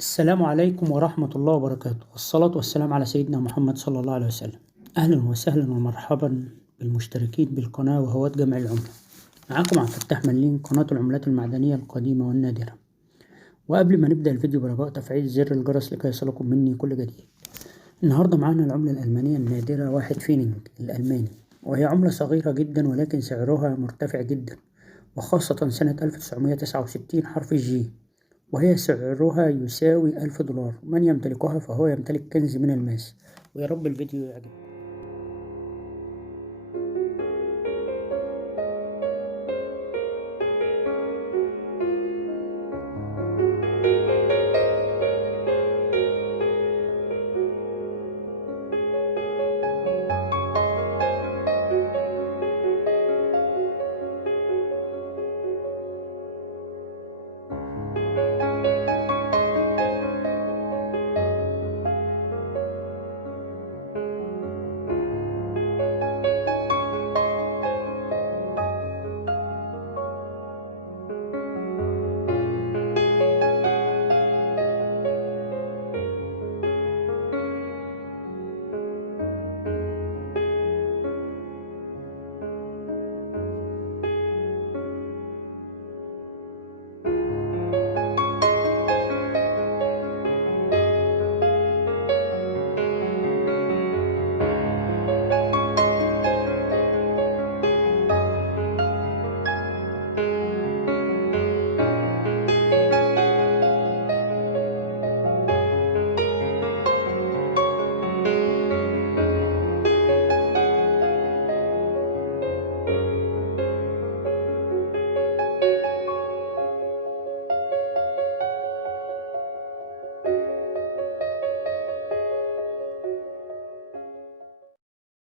السلام عليكم ورحمة الله وبركاته، والصلاة والسلام على سيدنا محمد صلى الله عليه وسلم. أهلا وسهلا ومرحبا بالمشتركين بالقناة وهواة جمع العملة. معاكم عبد الفتاح ملين، قناة العملات المعدنية القديمة والنادرة. وقبل ما نبدأ الفيديو برجاء تفعيل زر الجرس لكي يصلكم مني كل جديد. النهاردة معانا العملة الألمانية النادرة واحد فينينج الألماني، وهي عملة صغيرة جدا ولكن سعرها مرتفع جدا، وخاصة سنة 1969 حرف الجي، وهي سعرها يساوي $1000. من يمتلكها فهو يمتلك كنز من الماس. ويا رب الفيديو يعجبكم.